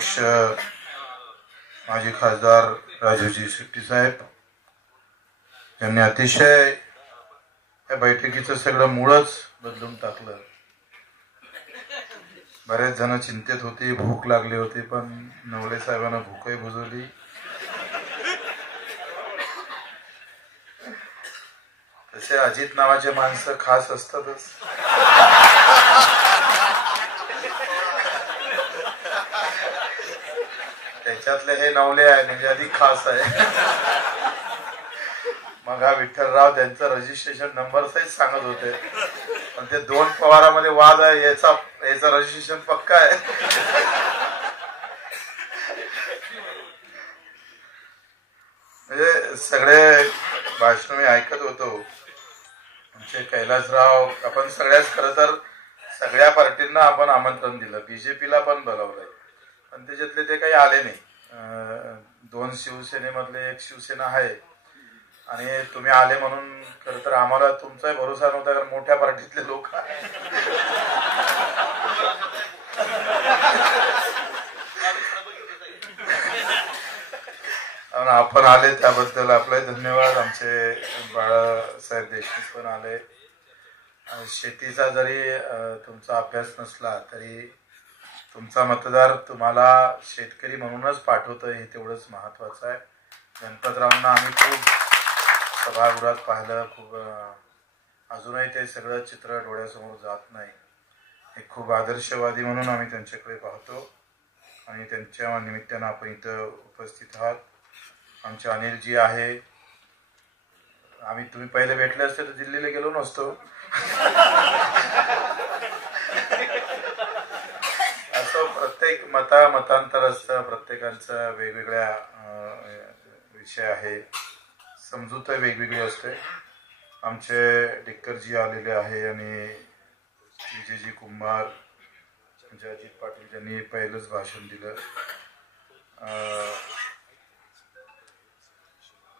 अध्यक्ष माजी खासदार राजूजी शेट्टी साहेब यांनी अतिशय या बैठकीचं सगळं मूळच बदलून टाकलं. बरेच जण चिंतेत होते, भूक लागली होती, पण नवले साहेबांना भूकही बुजवली. तसे अजित नावाचे माणसं खास असतातच. त्याच्यातले हे नवले आहे म्हणजे अधिक खास आहे. मग हा विठ्ठलराव त्यांचा रजिस्ट्रेशन नंबर सहित सांगत होते, पण ते 2 पवारामध्ये वाद आहे, याचा रजिस्ट्रेशन पक्का आहे. म्हणजे सगळे भाषण मी ऐकत होतो. आमचे कैलासराव, आपण सगळ्याच खरं तर सगळ्या पार्टींना आपण आमंत्रण दिलं, बीजेपीला पण बोलावलंय, पण त्याच्यातले ते काही आले नाही. 2 शिवसेनेमधले एक शिवसेना आहे आणि तुम्ही आले म्हणून खरं तर आम्हाला तुमचाही भरोसा नव्हता, कारण मोठ्या पार्टीतले लोक आपण आले त्याबद्दल आपलाही धन्यवाद. आमचे बाळासाहेब देशमुख पण आले. शेतीचा जरी तुमचा अभ्यास नसला तरी तुमचा मतदार तुम्हाला शेतकरी म्हणूनच पाठवतोय, हे तेवढंच महत्वाचं आहे. गणपतरावांना आम्ही खूप सभागृहात पाहिलं, खूप अजूनही ते सगळं चित्र डोळ्यासमोर जात नाही. हे खूप आदर्शवादी म्हणून आम्ही त्यांच्याकडे पाहतो आणि त्यांच्या निमित्तानं आपण इथं उपस्थित आहात. आमचे अनिलजी आहे. तुम्ही पहिले भेटले असते तर दिल्लीला गेलो नसतो. असं प्रत्येक मतांतर असतं, प्रत्येकांचं वेगवेगळ्या विषय आहे, समजूत वेगवेगळी असते. आमचे डिक्करजी आलेले आहे आणि विजयजी कुंभार, अजित पाटील ज्यांनी पहिलंच भाषण दिलं.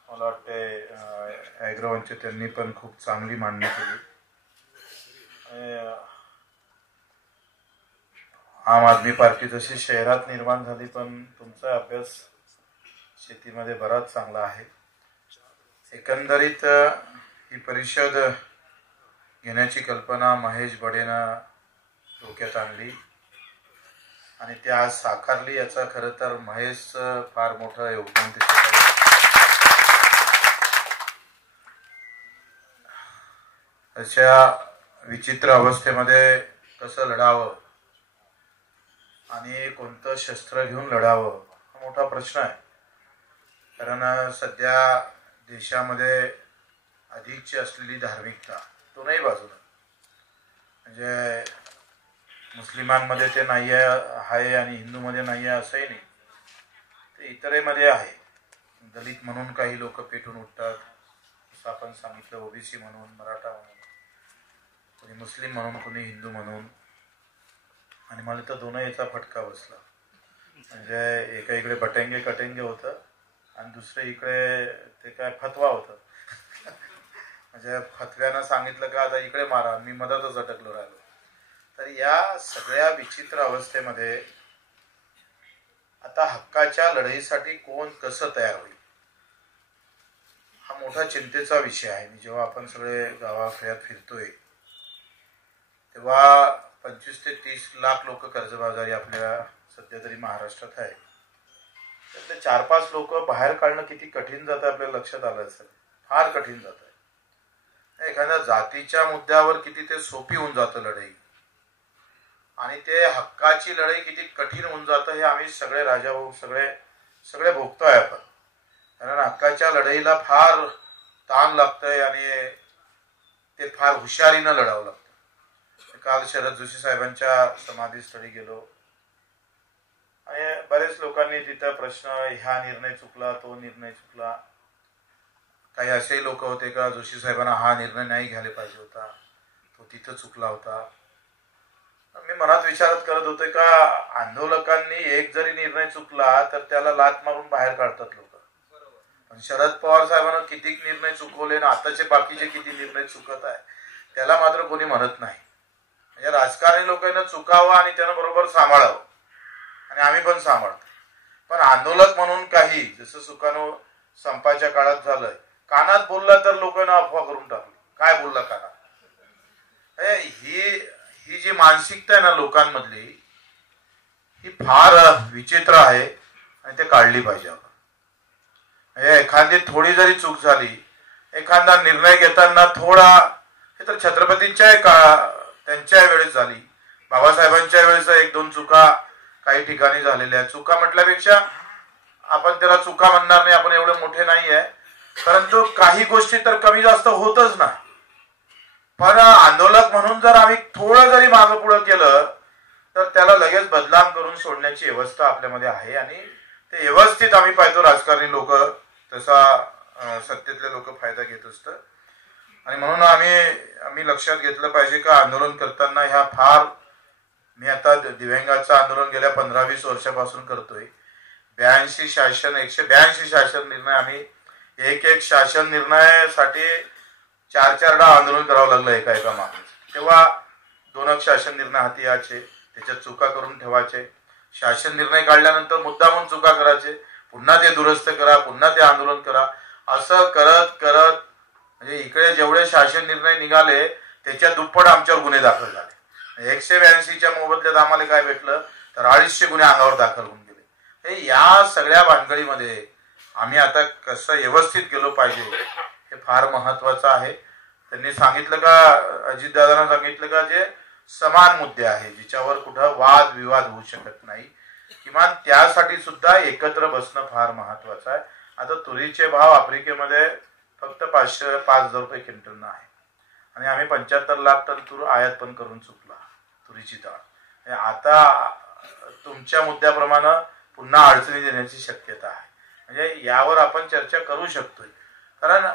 मला वाटते ॲग्रोवनचे त्यांनी पण खूप चांगली मांडणी केली. आम आदमी पार्टी जशी शहरात निर्माण झाली, पण तुमचा अभ्यास शेतीमध्ये बराच चांगला आहे. एकंदरीत ही परिषद घेण्याची कल्पना महेश बडेनं डोक्यात आणली आणि ते आज साकारली. याचा खरं तर महेशचं फार मोठं योगदान त्याच्यात आहे. अशा विचित्र अवस्थेमध्ये कसं लढावं आणि कोणतं शस्त्र घेऊन लढावं हा मोठा प्रश्न आहे. कारण सध्या देशामध्ये अधिकची असलेली धार्मिकता दोनही बाजूला, म्हणजे मुस्लिमांमध्ये ते नाही आहे आणि हिंदूमध्ये नाही आहे असंही नाही, ते इतरेमध्ये आहे. दलित म्हणून काही लोक पेटून उठतात, जसं आपण सांगितलं, ओबीसी म्हणून, मराठा म्हणून, कोणी मुस्लिम म्हणून, कोणी हिंदू म्हणून. आणि मला तर दोनही याचा फटका बसला. म्हणजे एका इकडे बटेंगे कटेंगे होतं आणि दुसरे इकडे ते काय फतवा होतं. म्हणजे फतव्यानं सांगितलं का आता इकडे मारा, मी मधातच अटकलो राहिलो. तर या सगळ्या विचित्र अवस्थेमध्ये आता हक्काच्या लढाईसाठी कोण कसं तयार होईल हा मोठा चिंतेचा विषय आहे. जेव्हा आपण सगळे गावाखेड्यात फिरतोय तेव्हा 25 ते 30 लाख लोक कर्जबाजारी आपल्या सध्या तरी महाराष्ट्रात आहे. त्यातले 4-5 लोक बाहेर काढणं किती कठीण जातं आपल्याला लक्षात आलं असेल. फार कठीण जात आहे. एखाद्या जातीच्या मुद्द्यावर किती ते सोपी होऊन जातं लढाई, आणि ते हक्काची लढाई किती कठीण होऊन जातं हे आम्ही सगळे राजाभाऊ सगळे भोगतोय आपण. कारण हक्काच्या लढाईला फार ताण लागतंय आणि ते फार हुशारीनं लढावं लागतं. काल शरद जोशी साहेबांच्या समाधीस्थळी गेलो आणि बरेच लोकांनी तिथं प्रश्न, ह्या निर्णय चुकला, तो निर्णय चुकला. काही असेही लोक होते का जोशी साहेबांना हा निर्णय नाही घ्यायला पाहिजे होता, तो तिथं चुकला होता. मी मनात विचारत करत होते का आंदोलकांनी एक जरी निर्णय चुकला तर त्याला लाथ मारून बाहेर काढतात लोक, पण शरद पवार साहेबांना किती निर्णय चुकवले ना आताचे बाकीचे किती निर्णय चुकत आहे त्याला मात्र कोणी म्हणत नाही. म्हणजे राजकारणी लोकांना चुकावं आणि त्यानं बरोबर सांभाळावं. आणि आम्ही पण सांभाळतो. पण आंदोलक म्हणून काही जसं सुकाणू संपाच्या काळात झालंय, कानात बोलला तर लोकांना अफवा करून टाकली, काय बोलला कानात. ही जी मानसिकता आहे ना लोकांमधली, ही फार विचित्र आहे आणि ते काढली पाहिजे आपण. एखादी थोडी जरी चूक झाली, एखादा निर्णय घेताना थोडा, हे तर छत्रपतींच्या त्यांच्या वेळेस झाली, बाबासाहेबांच्या वेळेस एक दोन चुका काही ठिकाणी झालेल्या. चुका म्हटल्यापेक्षा आपण त्याला चुका म्हणणार नाही, आपण एवढे मोठे नाही आहे, परंतु काही गोष्टी तर कमी जास्त होतच ना. पण आंदोलक म्हणून जर आम्ही थोडं जरी मागं पुढं केलं तर त्याला लगेच बदनाम करून सोडण्याची व्यवस्था आपल्यामध्ये आहे. आणि ते व्यवस्थित आम्ही पाहतो राजकारणी लोक, तसा सत्तेतले लोक फायदा घेत असतात. आणि म्हणून आम्ही लक्षात घेतलं पाहिजे का आंदोलन करताना ह्या फार, मी आता दिव्यांगाचं आंदोलन गेल्या 15-20 वर्षापासून करतोय. 82 शासन, 182 शासन निर्णय, आम्ही एक शासन निर्णयासाठी 4-4दा आंदोलन करावं लागलं एका मागणीचं. तेव्हा 2 शासन निर्णय हाती यायचे, त्याच्यात चुका करून ठेवायचे, शासन निर्णय काढल्यानंतर मुद्दामून चुका करायचे, पुन्हा ते दुरुस्त करा, पुन्हा ते आंदोलन करा, असं करत करत म्हणजे इकडे जेवढे शासन निर्णय निघाले त्याच्या दुप्पट आमच्यावर गुन्हे दाखल झाले. 182च्या मोबदल्यात आम्हाला काय भेटलं तर 250 गुन्हे अंगावर दाखल होऊन गेले. या सगळ्या भानगडीमध्ये आम्ही आता कसं व्यवस्थित गेलो पाहिजे हे फार महत्वाचं आहे. त्यांनी सांगितलं का, अजितदादांना सांगितलं का, जे समान मुद्दे आहे जिच्यावर कुठं वाद विवाद होऊ शकत नाही, किमान त्यासाठी सुद्धा एकत्र बसणं फार महत्वाचं आहे. आता तुरीचे भाव आफ्रिकेमध्ये फक्त 5,000 रुपये क्विंटलनं आहे आणि आम्ही 75 लाख टन तूर आयात पण करून चुकला तुरीची डाळ. आता तुमच्या मुद्द्याप्रमाणे पुन्हा अडचणी देण्याची शक्यता आहे. म्हणजे यावर आपण चर्चा करू शकतोय, कारण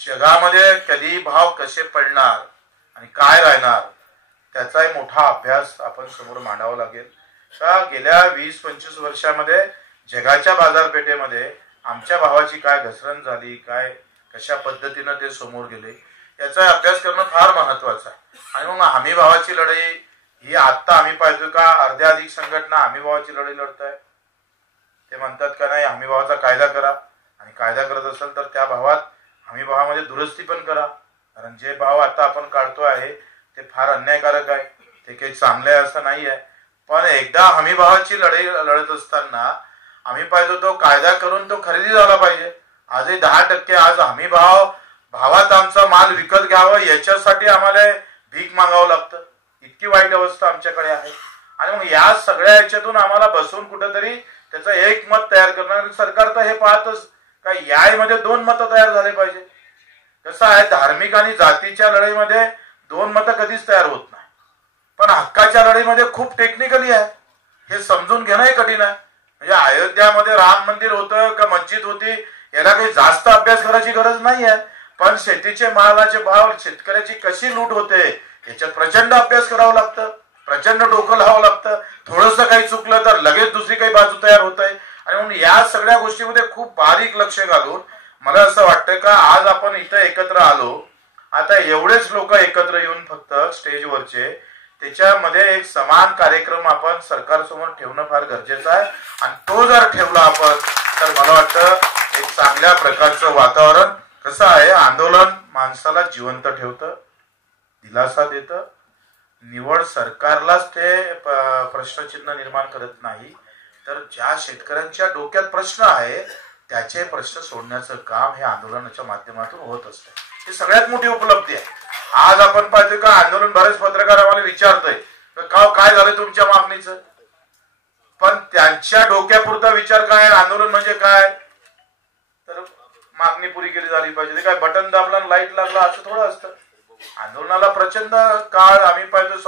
जगामध्ये कधी भाव कसे पडणार आणि काय राहणार त्याचा एक मोठा अभ्यास आपण समोर मांडावा लागेल. का गेल्या 20-25 वर्षामध्ये जगाच्या बाजारपेठेमध्ये आमच्या भावाची काय घसरण झाली, काय कशा पद्धतीनं ते समोर गेले, याचा अभ्यास करणं फार महत्वाचं आहे. आणि मग हमी भावाची लढाई ही आता आम्ही पाहतोय का अर्ध्या अधिक संघटना हमी भावाची लढाई लढत आहे. ते म्हणतात का नाही हमी भावाचा कायदा करा, आणि कायदा करत असेल तर त्या भावात हमी भावामध्ये दुरुस्ती पण करा, कारण जे भाव आता आपण काढतो आहे ते फार अन्यायकारक आहे, ते काही चांगले आहे असं नाही आहे. पण एकदा हमी भावाची लढाई लढत असताना आम्ही पाहतो तो कायदा करून तो खरेदी झाला पाहिजे. आजही 10% आज हमी भावात आमचा माल विकत घ्यावं याच्यासाठी आम्हाला भीक मागावं लागतं. इतकी वाईट अवस्था आमच्याकडे आहे. आणि मग या सगळ्या याच्यातून आम्हाला बसून कुठेतरी त्याचं एक मत तयार करणार. सरकार तर हे पाहतच का यामध्ये 2 मतं तयार झाले पाहिजे. कसं आहे, धार्मिक आणि जातीच्या लढाईमध्ये 2 मतं कधीच तयार होत नाही, पण हक्काच्या लढाईमध्ये खूप टेक्निकली आहे, हे समजून घेणंही कठीण आहे. म्हणजे अयोध्यामध्ये राम मंदिर होतं का मस्जिद होती याला काही जास्त अभ्यास करायची गरज नाही आहे, पण शेतीचे मालाचे भाव, शेतकऱ्याची कशी लूट होते याच्यात प्रचंड अभ्यास करावा लागतं, प्रचंड डोकं लावावं लागतं. थोडंसं काही चुकलं तर लगेच दुसरी काही बाजू तयार होत आहे. आणि म्हणून या सगळ्या गोष्टीमध्ये खूप बारीक लक्ष घालून मला असं वाटतं का आज आपण इथं एकत्र आलो, आता एवढेच लोक एकत्र येऊन फक्त स्टेजवरचे, त्याच्यामध्ये एक समान कार्यक्रम आपण सरकारसमोर ठेवणं फार गरजेचं आहे. आणि तो जर ठेवला आपण तर मला वाटतं एक चांगल्या प्रकारचं वातावरण. कसं आहे, आंदोलन माणसाला जिवंत ठेवतं, दिलासा देतं. निवड सरकारलाच ते प्रश्नचिन्ह निर्माण करत नाही, तर ज्या शेतकऱ्यांच्या डोक्यात प्रश्न आहे त्याचे प्रश्न सोडण्याचं काम हे आंदोलनाच्या माध्यमातून होत असतं. ही सगळ्यात मोठी उपलब्धी आहे. आज आपण पाहतोय का आंदोलन, बरेच पत्रकार आम्हाला विचारतोय काय झालं तुमच्या मागणीचं, पण त्यांच्या डोक्यापुरता विचार काय, आंदोलन म्हणजे काय, तर मागणी पुरी केली झाली पाहिजे. ते काय बटन दाबला लाईट लागला असं थोडं असतं. आंदोलनाला प्रचंड काळ आम्ही पाहतो.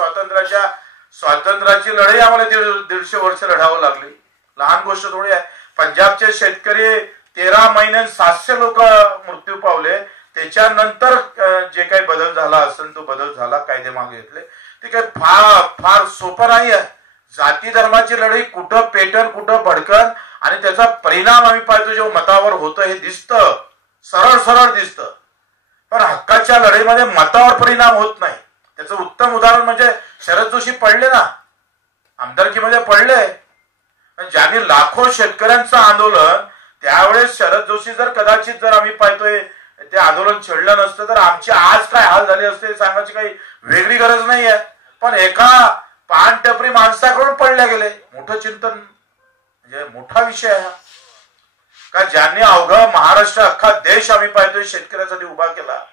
स्वातंत्र्याची लढाई आम्हाला 150 वर्ष लढावं लागली, लहान गोष्ट थोडी आहे. पंजाबचे शेतकरी 13 महिन्यात 700 लोक मृत्यू पावले. त्याच्यानंतर जे काही बदल झाला असेल तो बदल झाला, कायदे मागे घेतले. ते काही फार सोपं नाही आहे. जाती धर्माची लढाई कुठं पेटन कुठं भडकन आणि त्याचा परिणाम आम्ही पाहतो जेव्हा मतावर होतं हे दिसतं, सरळ दिसतं. पण हक्काच्या लढाईमध्ये मतावर परिणाम होत नाही. त्याचं उत्तम उदाहरण म्हणजे शरद जोशी पडले ना, आमदारकीमध्ये पडले, ज्यांनी लाखो शेतकऱ्यांचं आंदोलन त्यावेळेस शरद जोशी जर कदाचित जर आम्ही पाहतोय ते आंदोलन छेडलं नसतं तर आमचे आज काय हाल झाले असते सांगायची काही वेगळी गरज नाही आहे. पण एका पान टपरी माणसाकडून पडल्या गेले. मोठं चिंतन म्हणजे मोठा विषय आहे का ज्यांनी अवघा महाराष्ट्र अख्खा देश आम्ही पाहतोय शेतकऱ्यासाठी उभा केला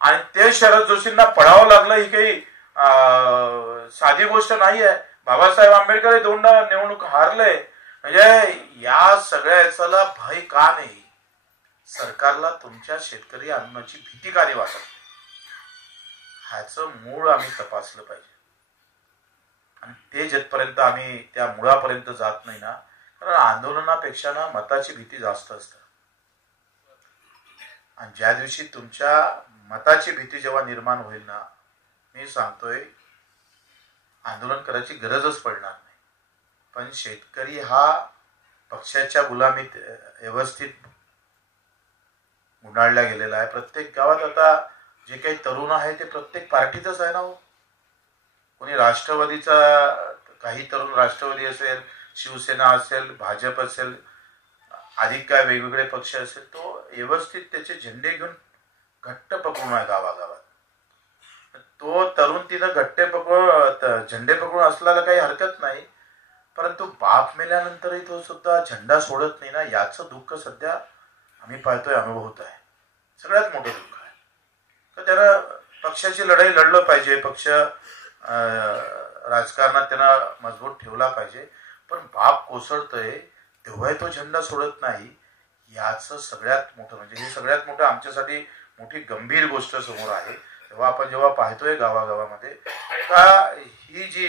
आणि ते शरद जोशींना पडावं लागलं ही काही साधी गोष्ट नाही आहे. बाबासाहेब आंबेडकर हे दोनदा निवडणूक हारले म्हणजे या सगळ्या याचा भय का नाही. सरकारला तुमच्या शेतकरी आंदोलनाची भीती का नाही वाटत ह्याचं मूळ आम्ही तपासलं पाहिजे. आणि ते जिथपर्यंत आम्ही त्या मुळापर्यंत जात नाही ना कारण आंदोलनापेक्षा ना मताची भीती जास्त असते. आणि ज्या दिवशी तुमच्या मताची भीती जेव्हा निर्माण होईल ना मी सांगतोय आंदोलन करायची गरजच पडणार नाही. पण शेतकरी हा पक्षाच्या गुलामीत व्यवस्थित गुंडाळला गेलेला आहे. प्रत्येक गावात आता जे काही तरुण आहे ते प्रत्येक पार्टीतच आहे ना हो. कोणी राष्ट्रवादीचा काही तरुण राष्ट्रवादी असेल शिवसेना असेल भाजप असेल अधिक काय वेगवेगळे पक्ष असेल तो व्यवस्थित त्याचे झेंडे घेऊन घट्ट पकडून आहे गावागावात. तो तरुण तिथं घट्टे पकडून झेंडे पकडून असल्याला काही हरकत नाही परंतु बाप मेल्यानंतरही तो सुद्धा झेंडा सोडत नाही ना याचं दुःख सध्या आम्ही पाहतोय अनुभवत आहे. सगळ्यात मोठं दुःख आहे. तर त्याला पक्षाची लढाई लढलं पाहिजे. पक्ष राजकारणात त्यांना मजबूत ठेवला पाहिजे पण बाप कोसळतोय तेव्हा तो झेंडा सोडत नाही याचं सगळ्यात मोठं म्हणजे हे सगळ्यात मोठं आमच्यासाठी मोठी गंभीर गोष्ट समोर आहे. तेव्हा आपण जेव्हा पाहतोय गावागावामध्ये का ही जी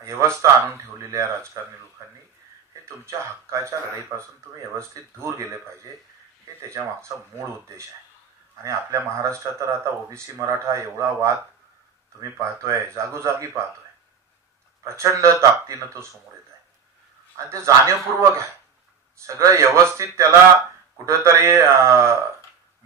व्यवस्था आणून ठेवलेली आहे राजकारणी लोकांनी हे तुमच्या हक्काच्या लढाईपासून तुम्ही व्यवस्थित दूर गेले पाहिजे हे त्याच्या मागचा मूळ उद्देश आहे. आणि आपल्या महाराष्ट्रात तर आता ओबीसी मराठा एवढा वाद तुम्ही पाहतोय जागोजागी पाहतोय प्रचंड ताकदीनं तो समोर येत आहे आणि ते जाणीवपूर्वक आहे. सगळं व्यवस्थित त्याला कुठेतरी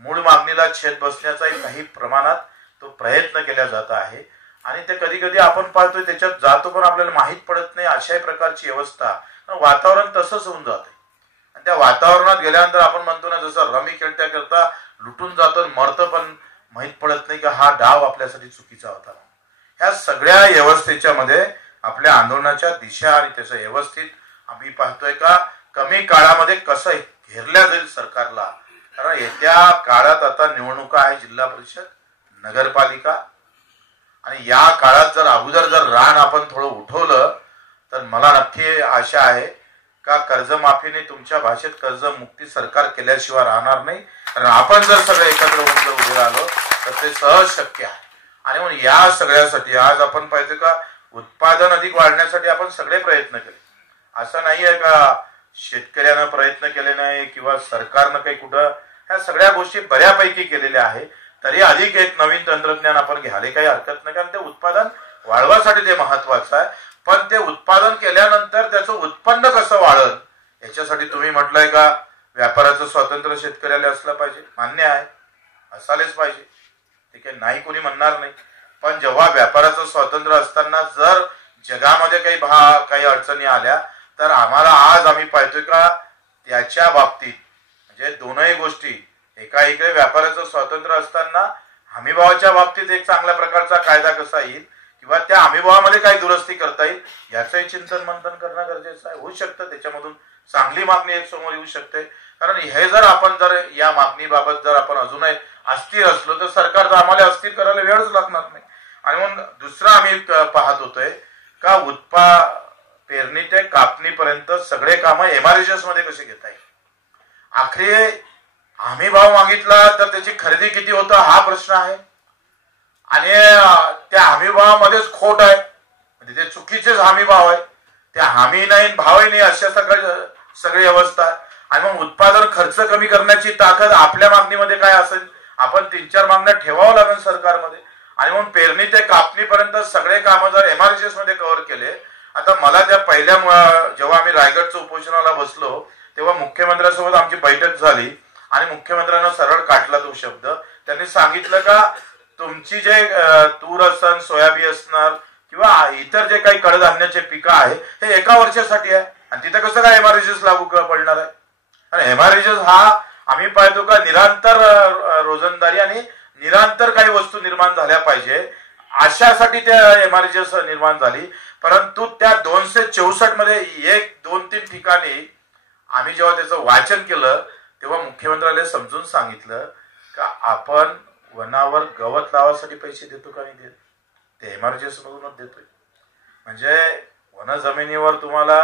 मूळ मागणीला छेद बसण्याचाही काही प्रमाणात तो प्रयत्न केला जात आहे आणि ते कधी कधी आपण पाहतोय त्याच्यात जातो पण आपल्याला माहीत पडत नाही अशाही प्रकारची व्यवस्था वातावरण तसंच होऊन जाते. आणि त्या वातावरणात गेल्यानंतर आपण म्हणतो ना जसं रमी खेळत्या करता लुटून जातो मरतं पण माहीत पडत नाही की हा डाव आपल्यासाठी चुकीचा होता. ह्या सगळ्या व्यवस्थेच्या मध्ये आपल्या आंदोलनाच्या दिशा आणि त्याचं व्यवस्थित आम्ही पाहतोय का कमी काळामध्ये कसं घेरल्या जाईल सरकारला. कारण येत्या काळात आता निवडणुका आहे जिल्हा परिषद नगरपालिका आणि या काळात जर अगोदर जर रान आपण थोडं उठवलं तर मला नक्की आशा आहे का कर्जमाफीने तुमच्या भाषेत कर्जमुक्ती सरकार केल्याशिवाय राहणार नाही. कारण आपण जर सगळे एकत्र होऊन जर उभे राहिलो तर ते सहज शक्य आहे. आणि म्हणून या सगळ्यासाठी आज आपण पाहिजे का उत्पादन अधिक वाढण्यासाठी आपण सगळे प्रयत्न केले. असं नाही आहे का शेतकऱ्यानं प्रयत्न केले नाही किंवा सरकारनं काही कुठं ह्या सगळ्या गोष्टी बऱ्यापैकी केलेल्या आहे. तरी अधिक एक नवीन तंत्रज्ञान आपण घ्यायला काही हरकत नाही कारण ते उत्पादन वाढवासाठी ते महत्वाचं आहे. पण ते उत्पादन केल्यानंतर त्याचं उत्पन्न कसं वाढल याच्यासाठी तुम्ही म्हटलंय का व्यापाराचं स्वातंत्र्य शेतकऱ्याला असलं पाहिजे. मान्य आहे असायलाच पाहिजे ते काही नाही कोणी म्हणणार नाही. पण जेव्हा व्यापाराचं स्वातंत्र्य असताना जर जगामध्ये काही अडचणी आल्या तर आम्हाला आज आम्ही पाहतोय का त्याच्या बाबतीत म्हणजे दोनही गोष्टी एका इकडे व्यापाराचं स्वातंत्र्य असताना हमीभावाच्या बाबतीत एक चांगल्या प्रकारचा कायदा कसा येईल किंवा त्या हमीभावामध्ये काही दुरुस्ती करता येईल याचंही चिंतन मंथन करणं गरजेचं आहे. होऊ शकतं त्याच्यामधून चांगली मागणी एक समोर येऊ शकते. कारण हे जर आपण जर या मागणीबाबत जर आपण अजूनही अस्थिर असलो तर सरकार तर आम्हाला अस्थिर करायला वेळच लागणार नाही. आणि मग दुसरं आम्ही पाहत होतोय का पेरणी ते कापणीपर्यंत सगळे कामं एमआरएचएस मध्ये कसे घेता येईल. आखरी हमी भाव मागितला तर त्याची खरेदी किती होतं हा प्रश्न आहे आणि त्या हमी भावामध्येच खोट आहे म्हणजे ते चुकीचेच हमी भाव आहे. त्या हमी नाही भावही नाही अशा सगळी अवस्था आहे. आणि मग उत्पादन खर्च कमी करण्याची ताकद आपल्या मागणीमध्ये काय असेल आपण 3-4 मागण्या ठेवावं लागेल सरकारमध्ये. आणि मग पेरणी ते कापणीपर्यंत सगळे कामं जर एमआरएचएस मध्ये कव्हर केले. आता मला त्या पहिल्या जेव्हा आम्ही रायगडचं उपोषणाला बसलो तेव्हा मुख्यमंत्र्यांसोबत आमची बैठक झाली आणि मुख्यमंत्र्यांना सरळ काटला तो शब्द. त्यांनी सांगितलं का तुमची जे तूर असणार सोयाबीन असणार किंवा इतर जे काही कडधान्याचे पिकं आहे हे एका वर्षासाठी आहे आणि तिथं कसं काय एमआरजीएस लागू पडणार आहे? आणि एमआरजीएस हा आम्ही पाहतो का निरंतर रोजंदारी आणि निरंतर काही वस्तू निर्माण झाल्या पाहिजे अशासाठी त्या एमआरजीएस निर्माण झाली. परंतु त्या 264 मध्ये 1-2-3 ठिकाणी आम्ही जेव्हा त्याचं वाचन केलं तेव्हा मुख्यमंत्र्याला समजून सांगितलं का आपण वनावर गवत लावासाठी पैसे देतो का नाही देत, ते एमआरजीएस मधूनच देतोय. म्हणजे वन जमिनीवर तुम्हाला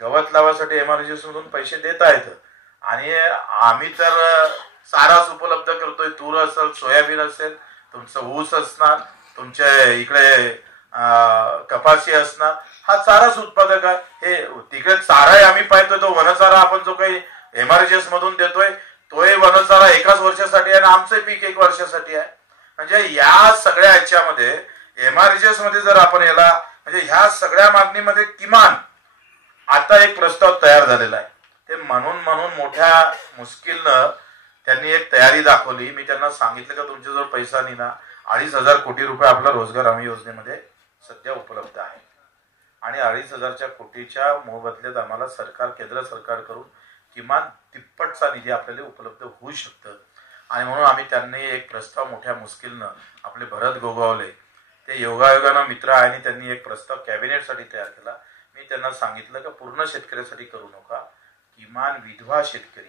गवत लावासाठी एमआरजीएस मधून पैसे देता येतं आणि आम्ही तर चाराच उपलब्ध करतोय. तूर असेल, सोयाबीन असेल, तुमचं ऊस असणार, तुमच्या इकडे कपाशी असणार, हा चाराच उत्पादक आहे. हे तिकडे चारा आम्ही पाहतोय तो वनचारा आपण जो काही एमआरजीएस मधून देतोय तोही वनचारा एकाच वर्षासाठी आहे आणि आमचं पीक 1 वर्षासाठी आहे. म्हणजे या सगळ्या ह्याच्यामध्ये एमआरजीएस मध्ये जर आपण याला म्हणजे ह्या सगळ्या मागणीमध्ये किमान आता एक प्रस्ताव तयार झालेला आहे. ते म्हणून मोठ्या मुश्किलनं त्यांनी एक तयारी दाखवली. मी त्यांना सांगितलं का तुमच्याजवळ पैसा नाही ना, 2,500 कोटी रुपये आपला रोजगार हमी योजनेमध्ये सध्या उपलब्ध आहे आणि 2,500 कोटीच्या मोबदल्यात आम्हाला केंद्र सरकारकडून किमान तिप्पटचा निधी आपल्याला उपलब्ध होऊ शकतं. आणि म्हणून आम्ही त्यांनी एक प्रस्ताव मोठ्या मुश्किलनं आपले भरत गोगावले ते योगायोगानं मित्र आहे आणि त्यांनी एक प्रस्ताव कॅबिनेटसाठी तयार केला. मी त्यांना सांगितलं का पूर्ण शेतकऱ्यासाठी करू नका, किमान विधवा शेतकरी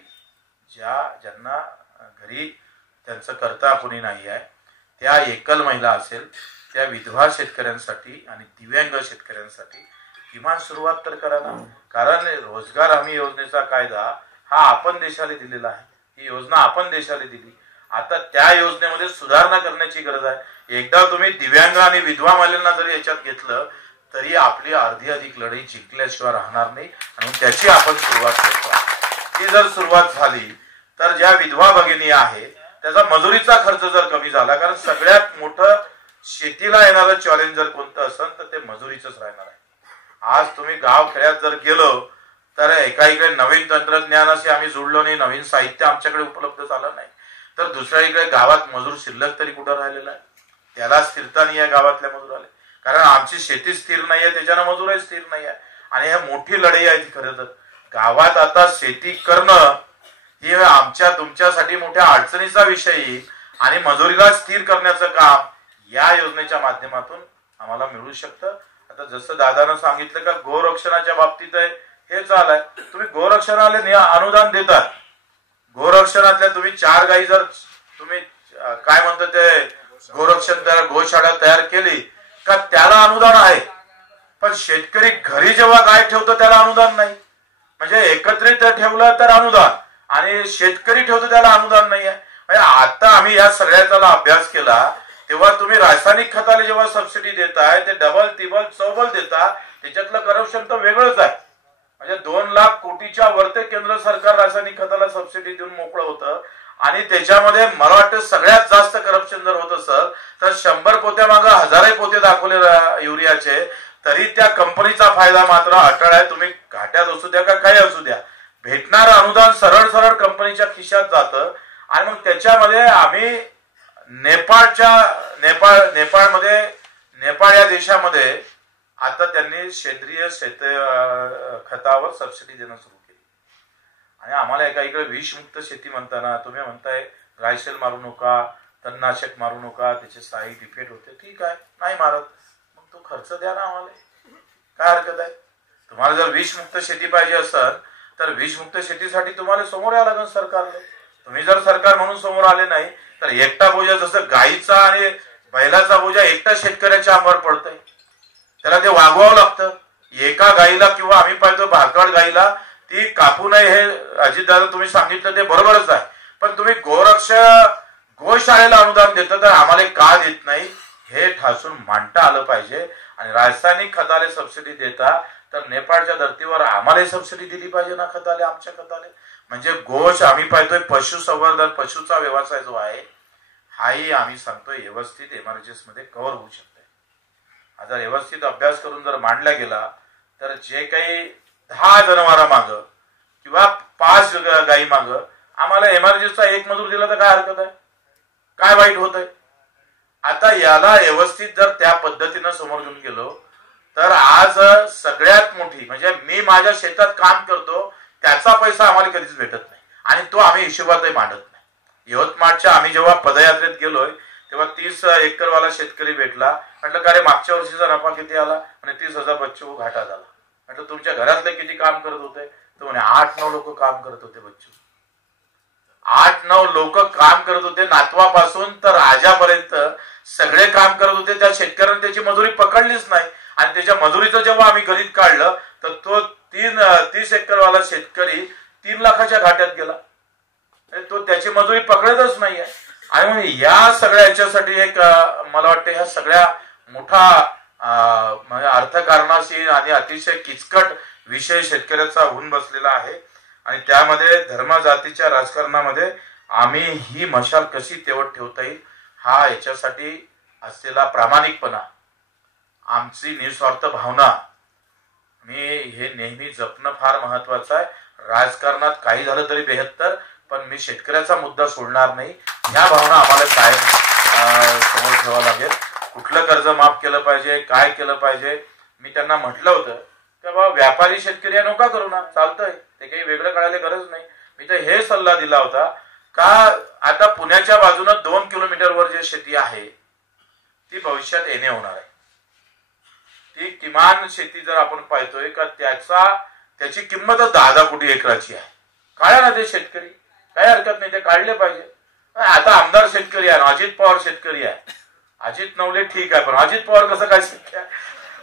ज्यांना घरी त्यांचं करता कोणी नाही आहे त्या एकल महिला असेल त्या विधवा शेतकऱ्यांसाठी आणि दिव्यांग शेतकऱ्यांसाठी किमान सुरुवात तर करा ना. कारण रोजगार हमी योजनेचा कायदा हा आपण देशाला दिलेला आहे, ही योजना आपण देशाला दिली. आता त्या योजनेमध्ये सुधारणा करण्याची गरज आहे. एकदा तुम्ही दिव्यांग आणि विधवा महिलांना जरी याच्यात घेतलं तरी आपली अधिक लढाई जिंकल्याशिवाय राहणार नाही आणि त्याची आपण सुरुवात करतो. ती जर सुरुवात झाली तर ज्या विधवा भगिनी आहे त्याचा मजुरीचा खर्च जर कमी झाला, कारण सगळ्यात मोठं शेतीला येणारं चॅलेंज जर कोणतं असेल तर ते मजुरीच राहणार आहे. आज तुम्ही गाव खेड्यात जर गेलो तर एका इकडे नवीन तंत्रज्ञानाशी आम्ही जुळलो नाही, नवीन साहित्य आमच्याकडे उपलब्ध झालं नाही, तर दुसऱ्या इकडे गावात मजूर शिल्लक तरी कुठं राहिलेला आहे. त्याला स्थिरता नाही आहे गावातल्या मजुराला, कारण आमची शेती स्थिर नाही आहे, त्याच्यानं मजूरही स्थिर नाही आहे. आणि हे मोठी लढाई आहे ती. खरं तर गावात आता शेती करणं ही आमच्या तुमच्यासाठी मोठ्या अडचणीचा विषय येईल आणि मजुरीला स्थिर करण्याचं काम या योजनेच्या माध्यमातून आम्हाला मिळू शकतं. आता जसं दादानं सांगितलं का गोरक्षणाच्या बाबतीत आहे हे चालय, तुम्ही गोरक्षणाला अनुदान देतात. गोरक्षणातल्या तुम्ही 4 गायी जर तुम्ही काय म्हणतो ते गोरक्षण गोशाळा तयार केली का त्याला अनुदान आहे, पण शेतकरी घरी जेव्हा गाय ठेवतो त्याला अनुदान नाही. म्हणजे एकत्रित ठेवलं तर अनुदान आणि शेतकरी ठेवतो त्याला अनुदान नाही आहे. म्हणजे आता आम्ही या सगळ्याचा अभ्यास केला तेव्हा तुम्ही रासायनिक खताला जेव्हा सबसिडी देताय ते डबल तिबल चौबल देता, त्याच्यातलं करप्शन तर वेगळंच आहे. म्हणजे 2 लाख कोटीच्या वरते केंद्र सरकार रासायनिक खताला सबसिडी देऊन मोकळं होतं आणि त्याच्यामध्ये मला वाटतं सगळ्यात जास्त करप्शन जर होत असेल तर 100 पोत्या मागे 1000 पोते दाखवले युरियाचे, तरी त्या कंपनीचा फायदा मात्र अटळ आहे. तुम्ही घाट्यात असू द्या का काही असू द्या, भेटणारं अनुदान सरळ सरळ कंपनीच्या खिशात जातं. आणि मग त्याच्यामध्ये आम्ही नेपाळ या देशामध्ये आता त्यांनी सेंद्रिय खतावर सबसिडी देणं सुरू केली आणि आम्हाला एका इकडे विषमुक्त शेती म्हणताना तुम्ही म्हणताय ग्लायसेल मारू नका, तणनाशक मारू नका, त्याचे साईड इफेक्ट होते. ठीक आहे, नाही मारत, मग तो खर्च द्या ना आम्हाला, काय हरकत आहे. तुम्हाला जर विषमुक्त शेती पाहिजे असेल तर विषमुक्त शेतीसाठी तुम्हाला समोर यावं लागेल सरकारला. तुम्ही जर सरकार म्हणून समोर आले नाही तर एकटा बोजा, जसं गाईचा आणि बैलाचा बोजा एकटा शेतकऱ्याच्या अंगावर पडतंय, त्याला ते वागवावं लागतं. एका गाईला किंवा आम्ही पाहतो भाकड गाईला ती कापू नये हे अजितदादा तुम्ही सांगितलं ते बरोबरच आहे, पण तुम्ही गोशाळेला अनुदान देतं तर आम्हाला का देत नाही हे ठासून मांडता आलं पाहिजे. आणि रासायनिक खताले सबसिडी देता तर नेपाळच्या धर्तीवर आम्हाला सबसिडी दिली पाहिजे ना खताले, आमच्या खताले. म्हणजे गोश आम्ही पाहतोय पशुसंवर्धन, पशुचा व्यवसाय जो आहे हाही आम्ही सांगतोय व्यवस्थित एमआरजीएस मध्ये कव्हर होऊ शकते. जर व्यवस्थित अभ्यास करून जर मांडला गेला तर जे काही 10 जनावरा माग किंवा 5 गायी माग आम्हाला एमआरजीएसचा 1 मजूर दिला तर काय हरकत आहे, काय वाईट होत आहे. आता याला व्यवस्थित जर त्या पद्धतीनं समोर घेऊन गेलो तर आज सगळ्यात मोठी म्हणजे मी माझ्या शेतात काम करतो त्याचा पैसा आम्हाला कधीच भेटत नाही आणि तो आम्ही हिशोबातही मांडत नाही. यवतमाळच्या आम्ही जेव्हा पदयात्रेत गेलोय तेव्हा 30 एकरवाला शेतकरी भेटला. म्हटलं का रे मागच्या वर्षीचा नफा किती आला? आणि 30,000 बच्चू घाटा झाला. म्हटलं तुमच्या घरातले किती काम करत होते? तो म्हणे 8-9 लोक काम करत होते बच्चू. 8-9 लोक काम करत होते, नातवापासून तर राजापर्यंत सगळे काम करत होते. त्या शेतकऱ्याने त्याची मजुरी पकडलीच नाही आणि त्याच्या मजुरीचं जेव्हा आम्ही गणित काढलं तर तो 30 एकरवाला शेतकरी 3 लाखाच्या घाट्यात गेला. तो त्याची मजुरी पकडतच नाहीये. आणि म्हणून या सगळ्या याच्यासाठी एक मला वाटतं ह्या सगळ्या मोठा म्हणजे अर्थकारणाशी आणि अतिशय किचकट विषय शेतकऱ्याचा होऊन बसलेला आहे. आणि त्यामध्ये धर्म जातीच्या राजकारणामध्ये आम्ही ही मशाल कशी तेवढ ठेवता येईल हा याच्यासाठी असलेला प्रामाणिकपणा, आमची निस्वार्थ भावना मी हे नेहमी जपणं फार महत्वाचं आहे. राजकारणात काही झालं तरी 72 पण मी शेतकऱ्याचा मुद्दा सोडणार नाही. ह्या भावना आम्हाला कायम समोर ठेवावं लागेल. कुठलं कर्ज माफ केलं पाहिजे, काय केलं पाहिजे. मी त्यांना म्हटलं होतं की बाबा व्यापारी शेतकरी नका करू ना, चालतंय, ते काही वेगळं करायला गरज नाही. मी तर हे सल्ला दिला होता का आता पुण्याच्या बाजूनं 2 किलोमीटरवर जे शेती आहे ती भविष्यात येणे होणार आहे. ती किमान शेती जर आपण पाहतोय का त्याची किंमत 10 कोटी एकराची आहे. काढा ना ते शेतकरी, काही हरकत नाही, ते काढले पाहिजे. आता आमदार शेतकरी आहे, अजित पवार शेतकरी आहे. अजित नवले ठीक आहे पण अजित पवार कसं काय शक्य आहे?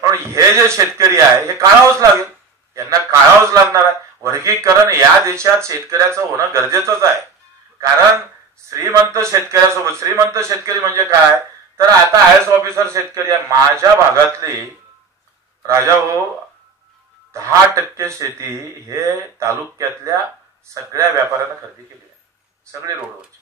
पण हे जे शेतकरी आहे हे काढावंच लागेल, यांना काढावंच लागणार आहे. वर्गीकरण या देशात शेतकऱ्याचं होणं गरजेचंच आहे. कारण श्रीमंत शेतकऱ्यासोबत, श्रीमंत शेतकरी म्हणजे काय तर आता IAS ऑफिसर शेतकरी आहे. माझ्या भागातली राजा हो 10% शेती हे तालुक्यातल्या सगळ्या व्यापाऱ्यांना खरेदी केली आहे, सगळे रोडवरची.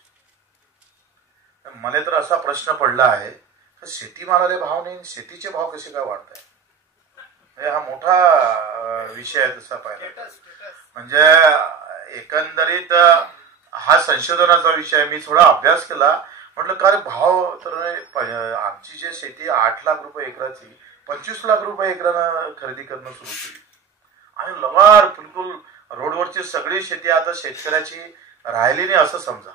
मला तर असा प्रश्न पडला आहे तर शेतीमालाला भाव नाही, शेतीचे भाव कसे काय वाढत आहे? हा मोठा विषय आहे तसा पाहिला. म्हणजे एकंदरीत हा संशोधनाचा विषय. मी थोडा अभ्यास केला, म्हटलं का रे भाव तर आमची जे शेती 8 लाख रुपये एकराची 25 लाख रुपये एकरानं खरेदी करणं सुरू केली. आणि लगार बिलकुल रोडवरची सगळी शेती आता शेतकऱ्याची राहिली नाही असं समजा.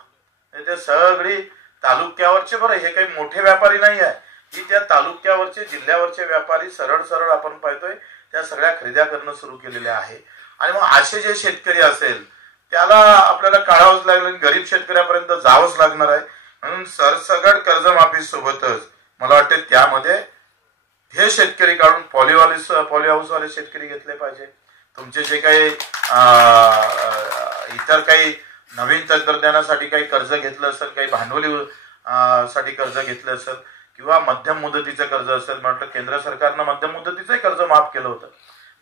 ते सगळी तालुक्यावरचे, बरं हे काही मोठे व्यापारी नाही आहे, ही त्या तालुक्यावरचे जिल्ह्यावरचे व्यापारी सरळ आपण पाहतोय त्या सगळ्या खरेद्या करणं सुरू केलेले आहे. आणि मग असे जे शेतकरी असेल त्याला आपल्याला काढावंच लागेल, गरीब शेतकऱ्यापर्यंत जावंच लागणार आहे. म्हणून सरसगट कर्जमाफी सोबतच मला वाटते त्यामध्ये हे शेतकरी काढून पॉली हाऊसवाले शेतकरी घेतले पाहिजे. तुमचे जे काही इतर काही नवीन तंत्रज्ञानासाठी काही कर्ज घेतलं असेल, काही भांडवली साठी कर्ज घेतलं असेल किंवा मध्यम मुदतीचं कर्ज असेल, म्हटलं केंद्र सरकारनं मध्यम मुदतीचंही कर्ज माफ केलं होतं.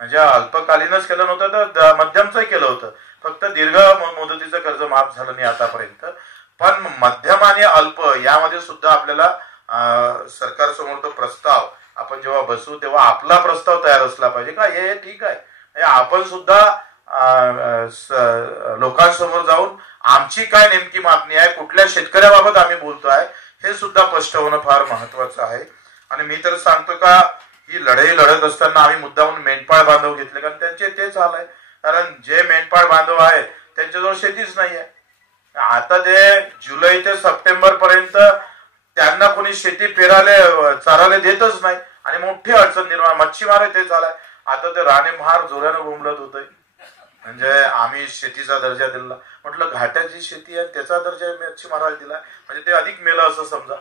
म्हणजे अल्पकालीनच केलं नव्हतं तर मध्यमचंही केलं होतं. फक्त दीर्घ मुदतीचं कर्ज माफ झालं नाही आतापर्यंत. पण मध्यम आणि अल्प यामध्ये सुद्धा आपल्याला सरकारसमोर तो प्रस्ताव आपण जेव्हा बसू तेव्हा आपला प्रस्ताव तयार असला पाहिजे का हे ठीक आहे, आपण सुद्धा लोकांसमोर जाऊन आमची काय नेमकी मागणी आहे, कुठल्या शेतकऱ्याबाबत आम्ही बोलतोय हे सुद्धा स्पष्ट होणं फार महत्वाचं आहे. आणि मी तर सांगतो का ही लढाई लढत असताना आम्ही मुद्दामून मेंढपाळ बांधव घेतले, कारण त्यांचे तेच हाल आहे. कारण जे मेंढपाळ बांधव आहे त्यांच्याजवळ शेतीच नाही आहे. आता ते जुलै ते सप्टेंबर पर्यंत त्यांना कोणी शेती चारायला देतच नाही आणि मोठी अडचण निर्माण. मच्छीमार ते झालाय. आता ते राणेमहार जोरानं बोंबलत होतंय, म्हणजे आम्ही शेतीचा दर्जा दिला. म्हटलं घाट्याची शेती आहे त्याचा दर्जा मच्छीमाराला दिला म्हणजे ते अधिक मेलं असं समजा.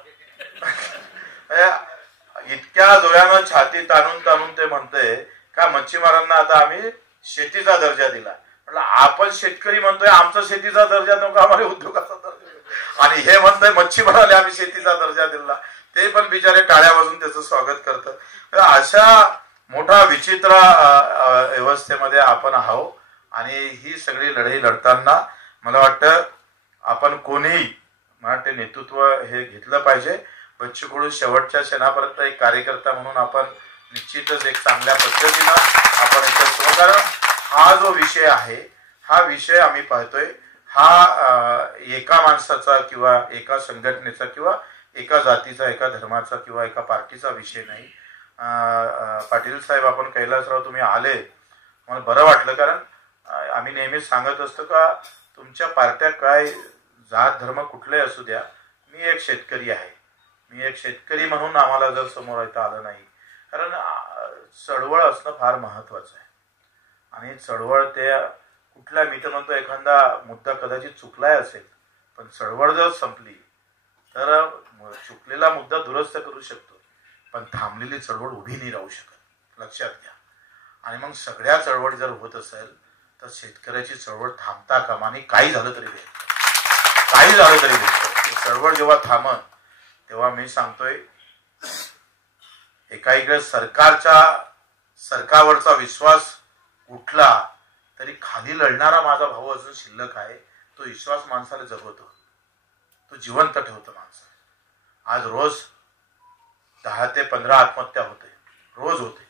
इतक्या जोरानं छाती ताणून ते म्हणतंय का मच्छीमारांना आता आम्ही शेतीचा दर्जा दिला. म्हटलं आपण शेतकरी म्हणतोय आमचा शेतीचा दर्जा नको, आम्हाला उद्योगाचा दर्जा, आणि हे म्हणतोय मच्छीमाराला आम्ही शेतीचा दर्जा दिला. ते पण बिचारे टाळ्या वाजून त्याचं स्वागत करतं. अशा मोठा विचित्र व्यवस्थेमध्ये आपण आहोत. आणि ही सगळी लढाई लढताना मला वाटतं आपण कोणीही मला वाटतं नेतृत्व हे घेतलं पाहिजे. बच्चू कडू शेवटच्या क्षणापर्यंत एक कार्यकर्ता म्हणून आपण निश्चितच एक चांगल्या पद्धतीनं आपण याच्यासमोर, कारण हा जो विषय आहे हा विषय आम्ही पाहतोय हा एका माणसाचा किंवा एका संघटनेचा किंवा एका जातीचा, एका धर्माचा किंवा एका पार्टीचा विषय नाही. पाटील साहेब, आपण कैलासराव तुम्ही आले, मला बरं वाटलं, कारण आम्ही नेहमीच सांगत असतो का तुमच्या पार्ट्या काय, जात धर्म कुठलाही असू द्या, मी एक शेतकरी आहे. मी एक शेतकरी म्हणून आम्हाला जर समोर येता आलं नाही, कारण चळवळ असणं फार महत्वाचं आहे. आणि चळवळ ते कुठला, मी तर म्हणतो एखादा मुद्दा कदाचित चुकलाय असेल, पण चळवळ जर संपली तर चुकलेला मुद्दा दुरुस्त करू शकतो, पण थांबलेली चळवळ उभी नाही राहू शकत, लक्षात घ्या. आणि मग सगळ्या चळवळ जर होत असेल तर शेतकऱ्याची चळवळ थांबता कामा नये. काही झालं तरी काही झालं तरी चळवळ जेव्हा थांबन तेव्हा मी सांगतोय, एका इकडे सरकारवरचा विश्वास उठला तरी खाली लढणारा माझा भाऊ अजून शिल्लक आहे. तो विश्वास माणसाला जगवतो, तो जिवंत ठेवतो माणसाला. आज रोज 10 ते 15 आत्महत्या होते, रोज होते.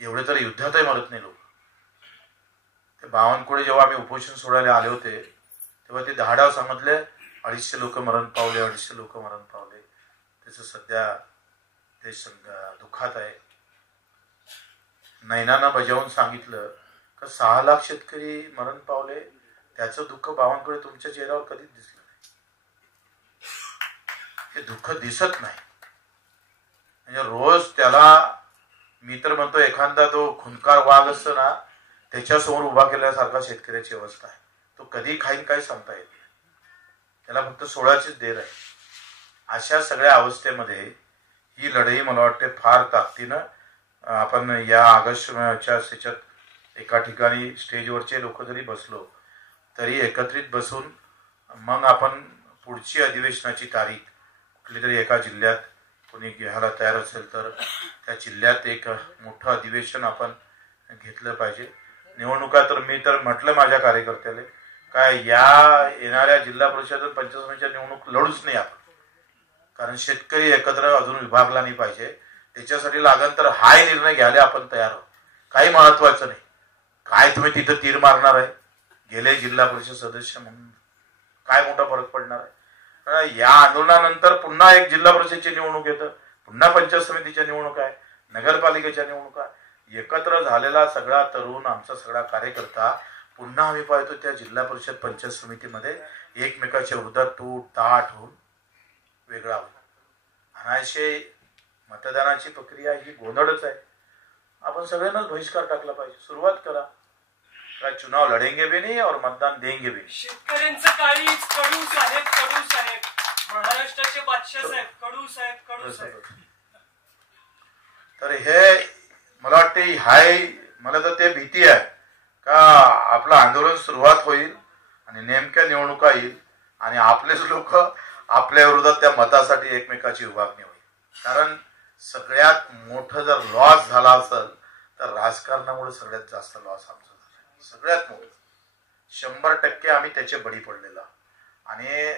एवढे तर युद्धातही मरत नाही लोक. ते बावनकुळे जेव्हा आम्ही उपोषण सोडायला आले होते तेव्हा ते 10 डाव सांगितले, 250 लोक मरण पावले, 250 लोक मरण पावले. त्याचं सध्या ते दुःखात आहे. नैनानं बजावून सांगितलं का 6 लाख शेतकरी मरण पावले, त्याचं दुःख बावनकुळे तुमच्या चेहऱ्यावर कधीच दिसलं नाही. हे दुःख दिसत नाही. म्हणजे रोज त्याला, मी तर म्हणतो एखादा तो खुनकार वाघ असतो ना, त्याच्यासमोर उभा केल्यासारखा शेतकऱ्याची अवस्था आहे. तो कधी खाईन काही सांगता येत नाही, त्याला फक्त 16चीच देर आहे. अशा सगळ्या अवस्थेमध्ये ही लढाई मला वाटते फार ताकदीनं आपण या ऑगस्टच्या ह्याच्यात एका ठिकाणी स्टेजवरचे लोक जरी बसलो तरी एकत्रित बसून मग आपण पुढची अधिवेशनाची तारीख कुठली तरी एका जिल्ह्यात कोणी घ्यायला तयार असेल तर त्या जिल्ह्यात एक मोठं अधिवेशन आपण घेतलं पाहिजे. निवडणुका तर मी तर म्हटलं माझ्या कार्यकर्त्याला काय, या येणाऱ्या जिल्हा परिषद पंचायत समितीच्या निवडणूक लढूच नाही आपण, कारण शेतकरी एकत्र अजून विभागला नाही पाहिजे. त्याच्यासाठी लागन तर हाय निर्णय घ्यायला आपण तयार आहोत. काही महत्वाचं नाही. काय तुम्ही तिथं तीर मारणार आहे, गेले जिल्हा परिषद सदस्य म्हणून काय मोठा फरक पडणार आहे. या आंदोलनानंतर पुन्हा एक जिल्हा परिषदची निवडणूक येतं, पुन्हा पंचायत समितीच्या निवडणूक आहे, नगरपालिकेच्या निवडणुका. एकत्र झालेला सगळा तरुण, आमचा सगळा कार्यकर्ता पुन्हा आम्ही पाहतो त्या जिल्हा परिषद पंचायत समितीमध्ये एकमेकाच्या विरोधात तूट ताट होऊन वेगळा होतो. अनायशे मतदानाची प्रक्रिया ही गोंधळच आहे. आपण सगळ्यांनाच बहिष्कार टाकला पाहिजे. सुरुवात करा, काय चुनाव लढेंगे भी नहीं और मतदान देंगे भी. शेतकऱ्यांचं काळीज कडू साहेब, कडू साहेब, महाराष्ट्राचे बादशाह साहेब, कडू साहेब, कडू साहेब. तर हे मला वाटते हाय, मला तर ते भीती आहे का आपलं आंदोलन सुरुवात होईल आणि नेमक्या निवडणुका येईल आणि आपलेच लोक आपल्या विरोधात त्या मतासाठी एकमेकाची विभागणी होईल. कारण सगळ्यात मोठं जर लॉस झाला असेल तर राजकारणामुळे सगळ्यात जास्त लॉस आमचा झाला. सगळ्यात मोठं 100% आम्ही त्याचे बळी पडलेला. आणि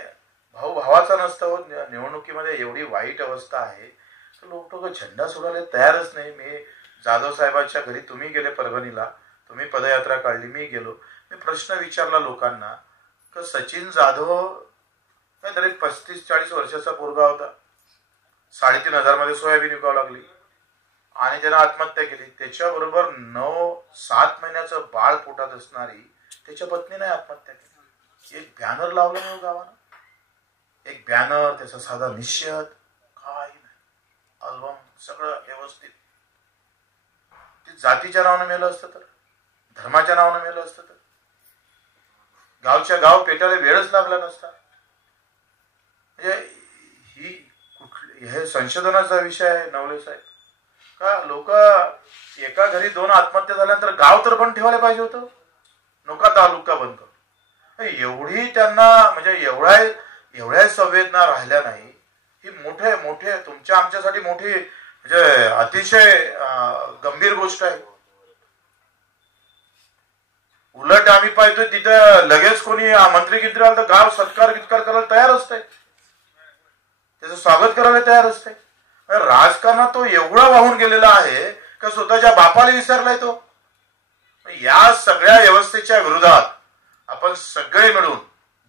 भाऊ भावाचा नसतं. निवडणुकीमध्ये एवढी वाईट अवस्था आहे तर लोक झेंडा सोडायला तयारच नाही. मी जाधव साहेबांच्या घरी, तुम्ही गेले परभणीला, तुम्ही पदयात्रा काढली, मी गेलो. मी प्रश्न विचारला लोकांना की सचिन जाधव काहीतरी 35-40 वर्षाचा पोरगा होता, 3,500 मध्ये सोयाबीन विकावं लागली आणि त्यानं आत्महत्या केली. त्याच्याबरोबर 9-7 महिन्याचं बाळ पोटात असणारी त्याच्या पत्नीने आत्महत्या केली. एक बॅनर लावलं नाही गावानं, एक बॅनर, त्याचा साधा निश्चित, काही नाही, अल्बम सगळं व्यवस्थित. ते जातीच्या नावानं मेलं असतं तर, धर्माच्या नावानं मेलं असतं तर, गावच्या गाव पेटायला वेळच लागला नसता. म्हणजे हे संशोधनाचा विषय आहे नवले साहेब. का लोक एका घरी 2 आत्महत्या झाल्यानंतर गाव तर बंद ठेवायला पाहिजे होतं, नका तालुका बंद करू. एवढी त्यांना म्हणजे एवढ्या संवेदना राहिल्या नाही. ही मोठे तुमच्या आमच्यासाठी मोठी म्हणजे अतिशय गंभीर गोष्ट आहे. उलट आम्ही पाहतोय तिथं लगेच कोणी मंत्री गित्री आलं तर गाव सत्कार करायला तयार असतंय, त्याचं स्वागत करायला तयार असते. राजकारणात तो एवढा वाहून गेलेला आहे का स्वतःच्या बापाला विसरलाय तो. या सगळ्या व्यवस्थेच्या विरोधात आपण सगळे मिळून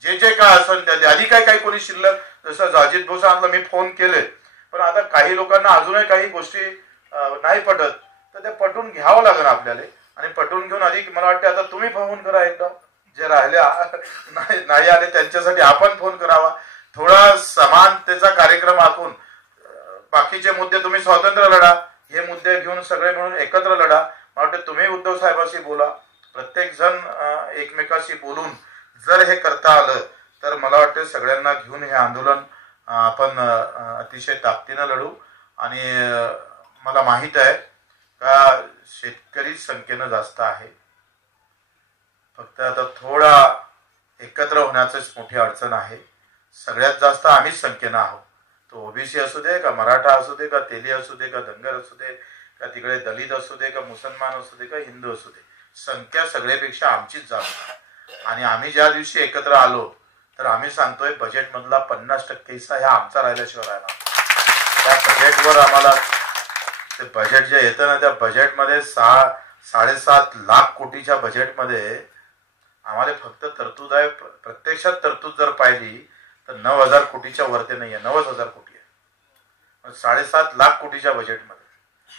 जे काय असेल आधी काय कोणी शिल्लक जसं अजित भाऊ सांगितलं मी फोन केले, पण आता काही लोकांना अजूनही काही गोष्टी नाही पटत, तर ते पटवून घ्यावं लागेल आपल्याला. आणि पटवून घेऊन अधिक मला वाटतं आता तुम्ही फोन करा एकदा, जे राहिले नाही आले त्यांच्यासाठी आपण फोन करावा. थोडा समानतेचा कार्यक्रम आखून बाकीचे मुद्दे तुम्ही स्वातंत्र्य लढा, हे मुद्दे घेऊन सगळे मिळून एकत्र लढा. मला वाटतं तुम्ही उद्धव साहेबांशी बोला, प्रत्येक जण एकमेकाशी बोलून जर हे करता आलं तर मला वाटतं सगळ्यांना घेऊन हे आंदोलन आपण अतिशय ताकदीनं लढू. आणि मला माहित आहे का शेतकरी संख्येनं जास्त आहे, फक्त आता थोडा एकत्र होण्याचीच मोठी अडचण आहे. सगळ्यात जास्त आम्हीच संख्येनं आहोत, तो ओबीसी असू दे का मराठा असू दे का तेली असू दे का धनगर असू दे का तिकडे दलित असू दे का मुसलमान असू दे का हिंदू असू दे, संख्या सगळ्यापेक्षा आमचीच जास्त. आणि आम्ही ज्या दिवशी एकत्र आलो तर आम्ही सांगतोय बजेट मधला 50% हिस्सा ह्या आमचा राहिल्याशिवाय राहणार. त्या बजेटवर आम्हाला ते बजेट जे येतं ना, त्या बजेटमध्ये 6-7.5 लाख कोटीच्या बजेटमध्ये आम्हाला फक्त तरतूद आहे. प्रत्यक्षात तरतूद जर पाहिली तर 9,000 कोटीच्या वरती नाही आहे, 90,000 कोटी आहे 7.5 लाख कोटीच्या बजेटमध्ये.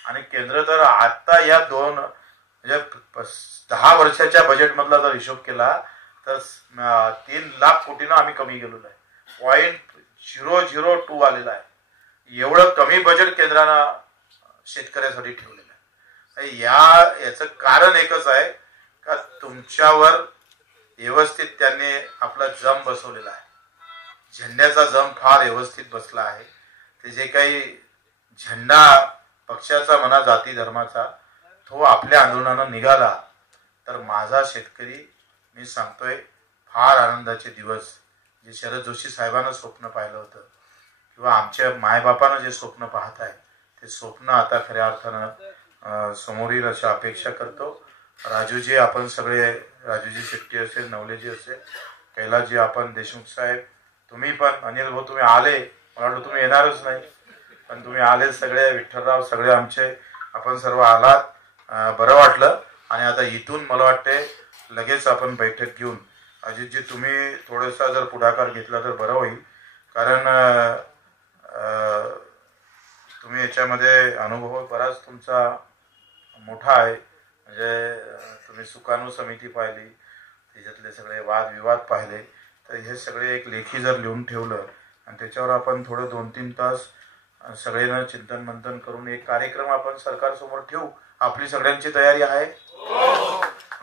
आणि केंद्र तर आता या म्हणजे 10 वर्षाच्या बजेटमधला जर हिशोब केला तर 3 लाख कोटीनं आम्ही कमी गेलेलो आहे. 0.002 आलेला आहे. एवढं कमी बजेट केंद्रानं शेतकऱ्यासाठी ठेवलेलं आहे. याचं कारण एकच आहे का तुमच्यावर व्यवस्थित त्यांनी आपला जम बसवलेला आहे. झेंड्याचा जम फार व्यवस्थित बसला आहे. ते जे काही झेंडा पक्षाचा म्हणा जाती धर्माचा तो आपल्या आंदोलनानं निघाला तर माझा शेतकरी मी सांगतोय फार आनंदाचे दिवस, जे शरद जोशी साहेबांना स्वप्न पाहिलं होतं किंवा आमच्या मायबापानं जे स्वप्न पाहत आहे ते स्वप्न आता खऱ्या अर्थानं समोर येईल अशी अपेक्षा करतो. राजूजी आपण सगळे, राजूजी शेट्टी असेल, नवलेजी असेल, कैलासजी, आपण देशमुख साहेब, तुम्ही पण, अनिल भाऊ तुम्ही आले, मला वाटलं तुम्ही येणारच नाही पण तुम्ही आले सगळे, विठ्ठलराव सगळे आमचे, आपण सर्व आलात, बरं वाटलं. आणि आता इथून मला वाटते लगेच आपण बैठक घेऊन, अजितजी तुम्ही थोडासा जर पुढाकार घेतला तर बरं होईल, कारण तुम्ही याच्यामध्ये अनुभव बराच तुमचा मोठा आहे. म्हणजे तुम्ही सुकाणू समिती पाहिली, त्याच्यातले सगळे वादविवाद पाहिले, तर हे सगळे एक लेखी जर लिहून ठेवलं आणि त्याच्यावर आपण थोडं 2-3 तास सगळेजण चिंतन मंथन करून एक कार्यक्रम आपण सरकारसमोर ठेवू. आपली सगळ्यांची तयारी आहे.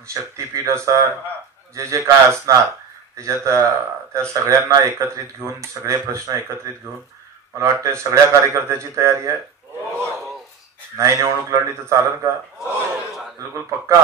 शक्तीपीठ असं जे काय असणार त्याच्यात त्या सगळ्यांना एकत्रित घेऊन, सगळे प्रश्न एकत्रित घेऊन मला वाटतं सगळ्या कार्यकर्त्याची तयारी आहे. नाही निवडणूक लढली तर चालेल का? बिलकुल पक्का.